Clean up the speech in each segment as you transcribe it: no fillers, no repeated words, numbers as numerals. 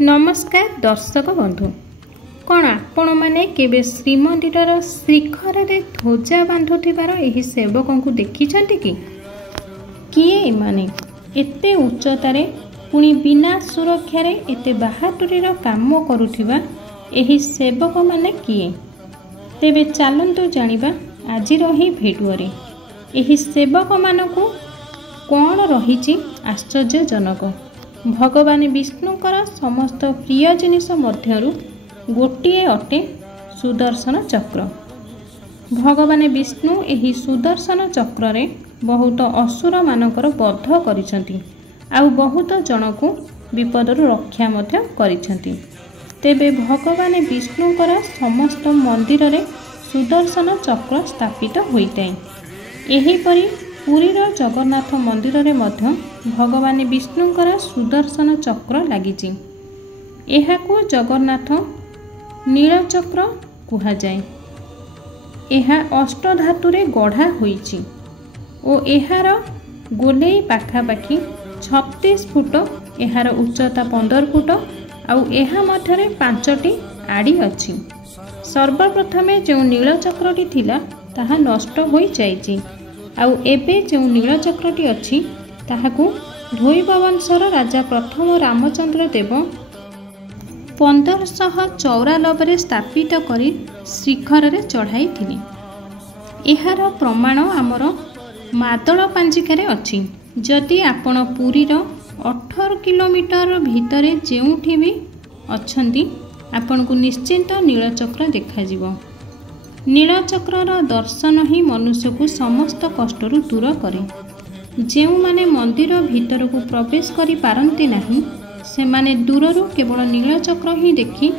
नमस्कार दर्शक बंधु कौन आपण मैंने केबे श्रीमंदिर शिखर रे ध्वजा बांधुथिबार एही सेवकों को देखिछन्ति कि किए माने एते उच्चतारे पुणी बिना सुरक्षा रे एते बहादुरीर काम करुथिबा एही सेवक माने किए तेबे चलंतु जानिबा आजिर ही भिडियो रे एही सेवक मानकु कौन रहिछि आश्चर्यजनक। भगवान विष्णुकर समस्त प्रिय जिनिस मध्यरु गोटिए अटे सुदर्शन चक्र। भगवान विष्णु एही सुदर्शन चक्र रे बहुत असुर मानकर बध करिसंती आउ बहुत जनकु विपदरु रक्षा मध्य करिसंती। तेबे भगवान विष्णुकर समस्त मंदिर रे सुदर्शन चक्र स्थापित होइतै। एहीपरि पुरीर जगन्नाथ मंदिर रे मध्य भगवान विष्णुकर सुदर्शन चक्र लागिछि। एहाकु जगन्नाथ नीलचक्र कुहा जाए। एहा अष्टधातुरे गढ़ा होइछि ओ एहार गोलेई पाखापाखि 36 फुट, एहार उच्चता 15 फुट आउ एहा मध्यरे 5टी आड़ी अछि। सर्वप्रथमे जो नीलचक्रटी थिला ताहा नष्ट होई जाइछि आउ एबे जो नीलचक्रटी अछि ताहाकु धोइब वंशर राजा प्रथम रामचंद्र देव 1594 स्थापित करी शिखर रे चढ़ाई थिले। एहार प्रमाण आमर मादल पांजिकारे अछि। जदि आपण पुरीर 18 किलोमीटर भितरे जेउठी भी अछंती आपनको निश्चिंत नीलचक्र देखाजिबो। नीलचक्रर दर्शन ही मनुष्य को समस्त कष्टरू दूर करे। जेउ माने मंदिर भीतर को प्रवेश करि पारंती नाही सेमाने दूररू केवल नीलचक्र ही देखि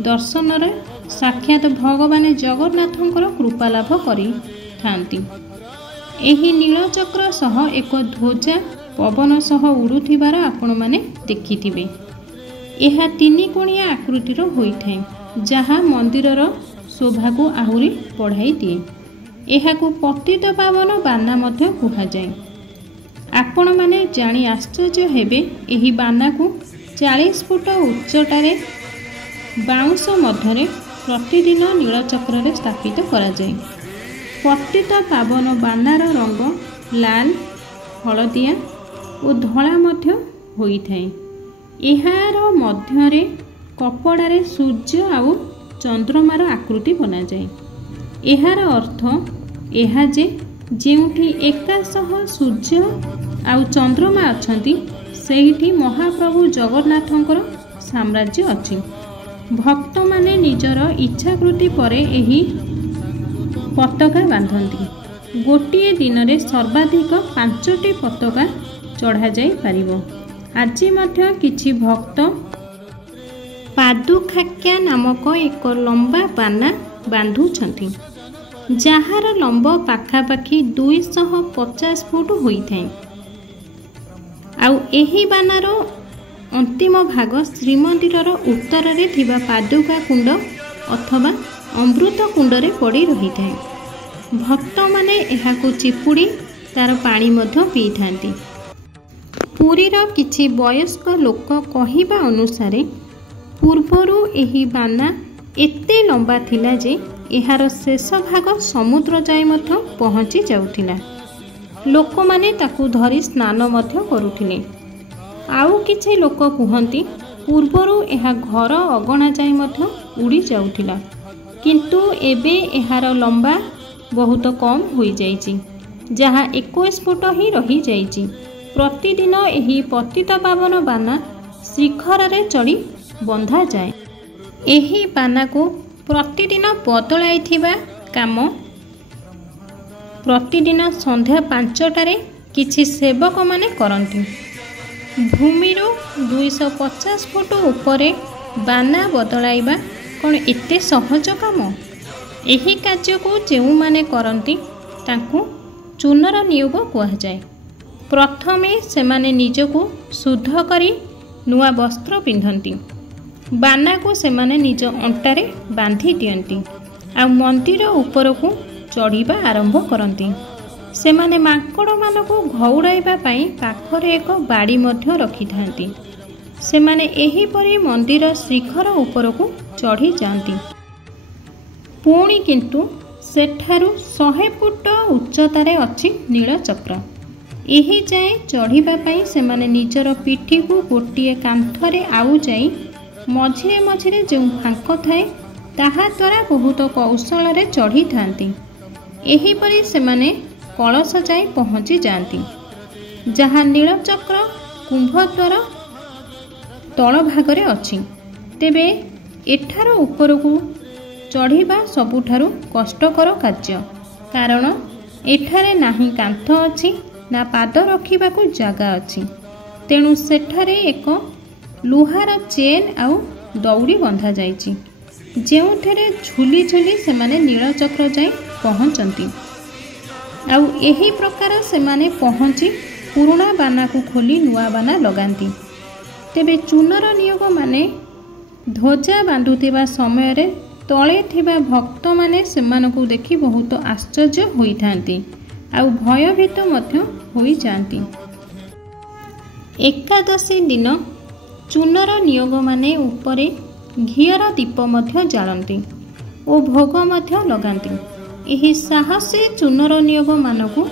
दर्शन रे साक्षात भगवान जगन्नाथंकर कृपा लाभ करि थांती। एही नीलचक्र सह एक ध्वजा पवन सह उड़ुथिबार आपण माने देखिथिबे। एहा 3 कोणिया आकृतिर होइथाय जहा मंदिरर शोभा को आहुरी बढ़ाई दिए। एहाकु पतित पावन बाना मध्य कुहा जाए। आपण माने जानी आश्चर्य हेबे एही बाना को 40 फुट उच्चतारे बाउंश मध्यरे प्रतिदिन नीलचक्र रे स्थापित करा जाए। पतित पावन बानार रंग लाल, हलदिया और धला मध्य होइथाय। एहार मध्यरे कपड़ारे सूर्य आउ चंद्रमार आकृति बना जाए। एहार अर्थ एहा जे जेउठी एकाशह सूर्य आउ चंद्रमा अछंती सेहिठी महाप्रभु जगन्नाथंकर साम्राज्य अछि। भक्त माने निजर इच्छाकृति परे एही पताका बांधंती। गोटिए दिन रे सर्वाधिक 5टी पताका चढ़ा जाई पारिबो। आज मध्य किछि भक्त पादुखाख्या नामक एक लंबा बाना बांधुछंती जहार लंब पाखापाखि 250 फुट होइथाय। आउ एही बानार अंतिम भाग श्रीमंदिरर उत्तर रे थिबा पादुका कुंड अथवा अमृत कुंड रे पड़ी रहिथाय। भक्त माने एहाकु चिपुड़ी तार पानी मध्य पी थांती। पुरीर किछि वयस्क लोक कहिबा अनुसारे पूर्वरु एही बाना एते लंबा थिला जे एहार शेष भाग समुद्र जाय मध्य पहुँची जाउथिला। लोक माने ताकु धरी स्नान मध्य करुथिले। आउ किछि लोक कुहंती पूर्वरु एहा घर अगणा जाय मध्य उड़ी जाउथिला, किंतु एबे एहार लंबा बहुत कम होई जाइछि जहा 21 फुट ही रही जाइछि। प्रतिदिन एही पतित पावन बाना शिखर रे चढ़ी बंधा जाए। एही बाना को प्रतिदिन बदलाइथिबा काम प्रतिदिन संध्या 5टारे किछि सेवक माने करंती। भूमिरो 250 फुट उपरे बाना बदलाइबा कोन एते सहज काम? एही कार्य को जेउ माने करंती तांकु चूनर नियोग कुहा जाए। प्रथमे सेमाने निजको शुद्ध करी नुआ वस्त्र पिंधंती। बाना को सेमाने निज अंटारे बांधी दियंती आ मंदिर ऊपर को चढ़ीबा आरंभ करंती। सेमाने मांकड़ मानकु घौड़ाइबा पाई पाखरे एक बाड़ी मध्य रखिथांती। ସେମାନେ ଏହିପରି ମନ୍ଦିର ଶିଖର ଉପରକୁ ଚଢ଼ି ଯାଆନ୍ତି। ପୁଣି କିନ୍ତୁ ସେଠାରୁ 100 ଫୁଟ ଉଚ୍ଚତାରେ ଅଛି ନୀଳଚକ୍ର। ଏହି ଯାଏଁ ଚଢ଼ିବା ପାଇଁ ସେମାନେ ନିଜର ପିଠିକୁ ଗୋଟିଏ କାନ୍ଥରେ ଆଉଜାଇ ମଝିରେ ମଝିରେ ଯେଉଁ ଫାଙ୍କ ଥାଏ ତାହା ଦ୍ୱାରା ବହୁତ କୌଶଳରେ ଚଢ଼ିଥାନ୍ତି। ଏହିପରି ସେମାନେ କଳସ ଯାଇ ପହଞ୍ଚି ଯାଆନ୍ତି, ଯାହା ନୀଳଚକ୍ର କୁମ୍ଭଦ୍ୱାର ତଳ ଭାଗରେ ଅଛି। ତେବେ ଏଠାର ଉପରକୁ ଚଢ଼ିବା ସବୁଠାରୁ କଷ୍ଟକର କାର୍ଯ୍ୟ, କାରଣ ଏଠାରେ ନାହିଁ କାନ୍ଥ ଅଛି ନା ପାଦ ରଖିବାକୁ ଜାଗା ଅଛି। ତେଣୁ ସେଠାରେ ଏକ ଲୁହାର ଚେନ୍ ଆଉ ଦଉଡ଼ି ବନ୍ଧାଯାଇଛି, ଯେଉଁଥିରେ ଝୁଲି ଝୁଲି ସେମାନେ ନୀଳଚକ୍ର ଯାଇ ପହଞ୍ଚନ୍ତି। ଆଉ ଏହି ପ୍ରକାର ସେମାନେ ପହଞ୍ଚି ପୁରୁଣା ବାନାକୁ ଖୋଲି ନୂଆ ବାନା ଲଗାନ୍ତି। ତେବେ ଚୂନର ନିୟୋଗମାନେ ଧ୍ୱଜା ବାନ୍ଧୁଥିବା ସମୟରେ ତଳେ ଥିବା ଭକ୍ତମାନେ ସେମାନଙ୍କୁ ଦେଖି ବହୁତ ଆଶ୍ଚର୍ଯ୍ୟ ହୋଇଥାନ୍ତି ଆଉ ଭୟଭୀତ ମଧ୍ୟ ହୋଇଯାଆନ୍ତି। ଏକାଦଶୀ ଦିନ ଚୂନର ନିୟୋଗମାନେ ଉପରେ ଘିଅର ଦୀପ ମଧ୍ୟ ଜାଳନ୍ତି ଓ ଭୋଗ ମଧ୍ୟ ଲଗାନ୍ତି। ଏହି ସାହସୀ ଚୂନର ନିୟୋଗମାନଙ୍କୁ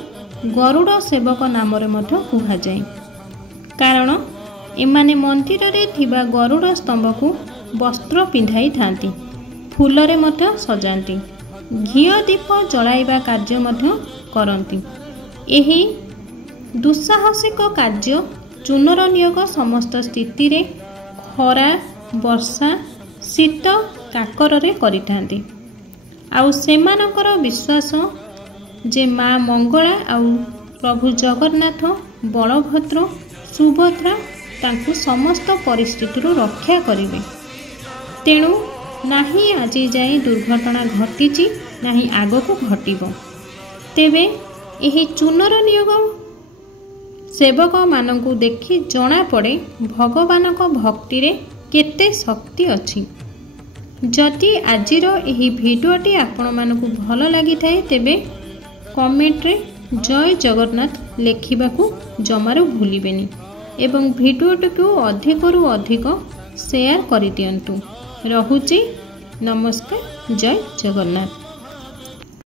ଗରୁଡ଼ ସେବକ ନାମରେ ମଧ୍ୟ କୁହାଯାଏ, କାରଣ ଏମାନେ ମନ୍ଦିରରେ ଥିବା ଗରୁଡ଼ ସ୍ତମ୍ଭକୁ ବସ୍ତ୍ର ପିନ୍ଧାଇଥାନ୍ତି, ଫୁଲରେ ମଧ୍ୟ ସଜାନ୍ତି, ଘିଅ ଦୀପ ଜଳାଇବା କାର୍ଯ୍ୟ ମଧ୍ୟ କରନ୍ତି। ଏହି ଦୁଃସାହସିକ କାର୍ଯ୍ୟ ଚୂନର ନିୟୋଗ ସମସ୍ତ ସ୍ଥିତିରେ ଖରା, ବର୍ଷା, ଶୀତ, କାକରରେ କରିଥାନ୍ତି। ଆଉ ସେମାନଙ୍କର ବିଶ୍ୱାସ ଯେ ମା ମଙ୍ଗଳା ଆଉ ପ୍ରଭୁ ଜଗନ୍ନାଥ, ବଳଭଦ୍ର, ସୁଭଦ୍ରା ତାଙ୍କୁ ସମସ୍ତ ପରିସ୍ଥିତିରୁ ରକ୍ଷା କରିବେ। ତେଣୁ ନାହିଁ ଆଜି ଯାଏ ଦୁର୍ଘଟଣା ଘଟିଛି, ନାହିଁ ଆଗକୁ ଘଟିବ। ତେବେ ଏହି ଚୂନର ନିୟୋଗ ସେବକମାନଙ୍କୁ ଦେଖି ଜଣାପଡ଼େ ଭଗବାନଙ୍କ ଭକ୍ତିରେ କେତେ ଶକ୍ତି ଅଛି। ଯଦି ଆଜିର ଏହି ଭିଡ଼ିଓଟି ଆପଣମାନଙ୍କୁ ଭଲ ଲାଗିଥାଏ ତେବେ କମେଣ୍ଟରେ ଜୟ ଜଗନ୍ନାଥ ଲେଖିବାକୁ ଜମାରୁ ଭୁଲିବେନି ଏବଂ ଭିଡ଼ିଓଟିକୁ ଅଧିକରୁ ଅଧିକ ସେୟାର କରିଦିଅନ୍ତୁ। ରହୁଛି, ନମସ୍କାର, ଜୟ ଜଗନ୍ନାଥ।